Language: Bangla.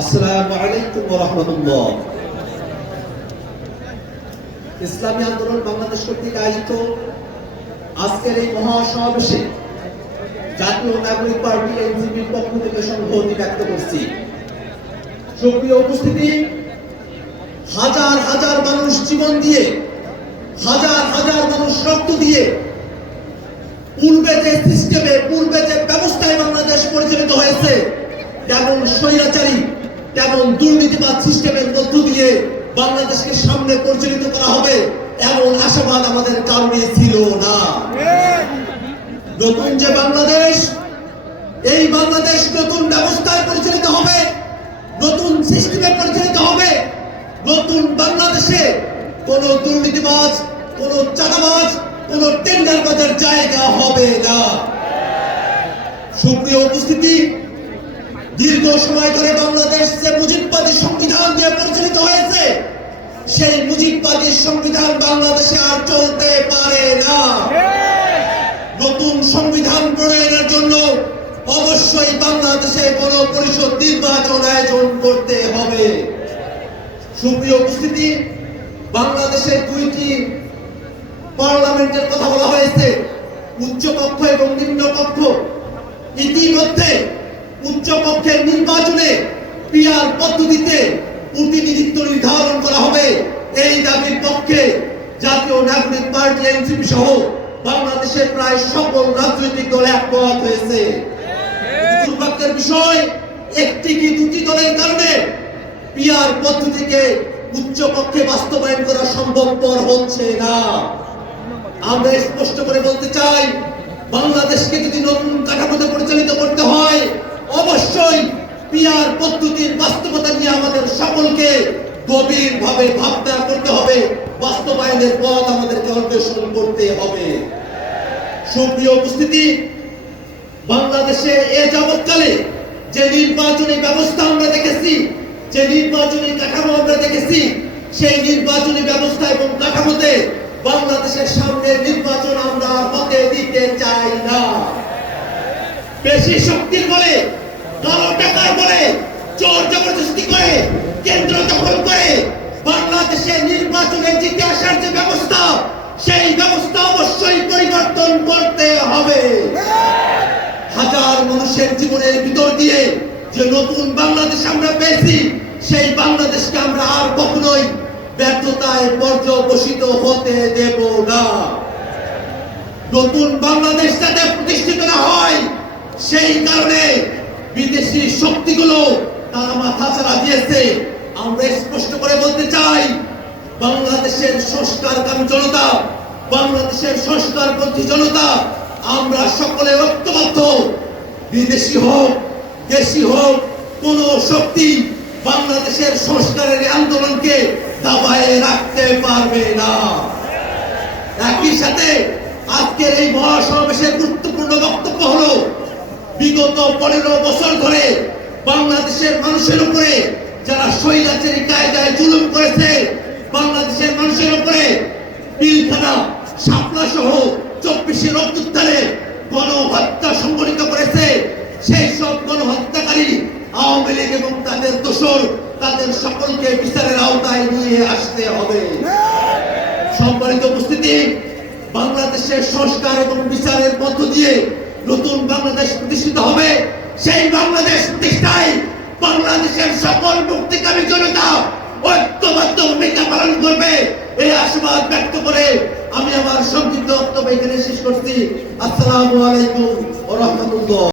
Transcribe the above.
আসসালামু আলাইকুম ওয়া রাহমাতুল্লাহ। ইসলামী আন্দোলন বাংলাদেশ কর্তৃক আয়োজিত আজকের এই মহাসমাবেশে জাতীয় নাগরিক পার্টি এনসিপির পক্ষ থেকে সংহতি ব্যক্ত করছি। সুপ্রিয় উপস্থিতি, হাজার হাজার মানুষ জীবন দিয়ে, হাজার হাজার মানুষ রক্ত দিয়ে পূর্বে যে সিস্টেমে, পূর্বে যে ব্যবস্থায় বাংলাদেশ পরিচালিত হয়েছে, তেমন স্বৈরাচারী, তেমন দুর্নীতিবাদ সিস্টেমের মধ্য দিয়ে বাংলাদেশকে সামনে পরিচালিত করা হবে এমন আশাবাদ আমাদের কারণে ছিল না। নতুন যে বাংলাদেশ, এই বাংলাদেশ নতুন ব্যবস্থায় পরিচালিত হবে, নতুন সিস্টেমে পরিচালিত হবে। নতুন বাংলাদেশে কোন দুর্নীতিবাজ, কোন চাঁদাবাজ, কোন টেন্ডারবাজের জায়গা হবে না। সুপ্রিয় উপস্থিতি, দীর্ঘ সময় ধরে বাংলাদেশ যে মুজিববাদী সংবিধান দিয়ে পরিচালিত হয়েছে, সেই মুজিববাদী সংবিধান বাংলাদেশে আর চলতে পারে না। নতুন সংবিধান প্রণয়নের জন্য অবশ্যই বাংলাদেশে গণপরিষদ নির্বাচন আয়োজন করতে হবে। সুপ্রিয় উপস্থিতি, বাংলাদেশের দুইটি পার্লামেন্টের কথা বলা হয়েছে, উচ্চ কক্ষ এবং নিম্ন কক্ষ। ইতিমধ্যে উচ্চ কক্ষের নির্বাচনে পিআর পদ্ধতিতে প্রতিনিধিত্ব নির্ধারণ করা হবে, এই দাবির পক্ষে জাতীয় নাগরিক পার্টি এনসিপি সহ বাংলাদেশের প্রায় সকল রাজনৈতিক দল একমত হয়েছে। দুর্ভাগ্যের বিষয়, একটি কি দুটি দলের কারণে পিআর পদ্ধতিকে উচ্চ কক্ষে বাস্তবায়ন করা সম্ভবপর হচ্ছে না। আমরা স্পষ্ট করে বলতে চাই, বাংলাদেশকে যদি নতুন কাঠামোতে পরিচালিত করতে হয়, অবশ্যই পিআর পদ্ধতির বাস্তবতা নিয়ে আমাদের সকলকে গভীরভাবে ভাবনা করতে হবে, বাস্তবায়নের পথ আমাদেরকে অন্বেষণ করতে হবে। সুপ্রিয় উপস্থিতি, বাংলাদেশে এ যাবৎকালে যে নির্বাচনী ব্যবস্থা আমরা দেখেছি, যে নির্বাচনী কাঠামো আমরা দেখেছি, সেই নির্বাচনী ব্যবস্থা এবং কাঠামোতে বাংলাদেশের সামনের নির্বাচন আমরা হতে দিতে চাই না। বেশি শক্তির বলে, কালো টাকার বলে, জোর জবরদস্তি করে, কেন্দ্র দখল করে বাংলাদেশের নির্বাচনে জিতে আসার যে ব্যবস্থা, সেই ব্যবস্থা অবশ্যই পরিবর্তন করতে হবে। হাজার মানুষের জীবনের ভিতর দিয়ে যে নতুন বাংলাদেশ আমরা পেয়েছি, সেই বাংলাদেশকে আমরা আর কখনোই ব্যর্থতায় পর্যবসিত হতে দেব না। নতুন বাংলাদেশ যাতে প্রতিষ্ঠিত না হয়, সেই কারণে বিদেশি শক্তিগুলো তারা মাথা চাড়া দিয়েছে। আমরা স্পষ্ট করে বলতে চাই, বাংলাদেশের সংস্কারকামী জনতা, বাংলাদেশের সংস্কারপন্থী জনতা, আমরা সকলে ঐক্যবদ্ধ। বিদেশি হোক, দেশি হোক, কোন শক্তি বাংলাদেশের সংস্কারের আন্দোলনকে দাবায়ে রাখতে পারবে না। একই সাথে আজকের এই মহাসমাবেশের গুরুত্বপূর্ণ বক্তব্য হলো, বিগত 15 বছর ধরে বাংলাদেশের মানুষের উপরে যারা স্বৈরাচারী কায়দায় জুলুম করেছে, বাংলাদেশের মানুষের উপরে পিলখানা, শাপলা সহ 24 অভ্যুত্থানে গণহত্যা সংঘটিত করেছে, সেই সব গণহত্যাকারী আওয়ামী লীগ এবং তাদের দোসর, তাদের সকলকে বিচারের আওতায় নিয়ে আসতে হবে। সম্মানিত উপস্থিতি, বাংলাদেশের সংস্কার এবং বিচারের মধ্য দিয়ে নতুন বাংলাদেশ প্রতিষ্ঠিত হবে। সেই বাংলাদেশ প্রতিষ্ঠায় বাংলাদেশের সকল মুক্তিকামী জনতা ঐক্যবদ্ধ ভূমিকা পালন করবে, এই আশীর্বাদ ব্যক্ত করে আমি আমার সংক্ষিপ্ত বক্তব্য এখানে শেষ করছি। আসসালামু আলাইকুম ওয়া রাহমাতুল্লাহ।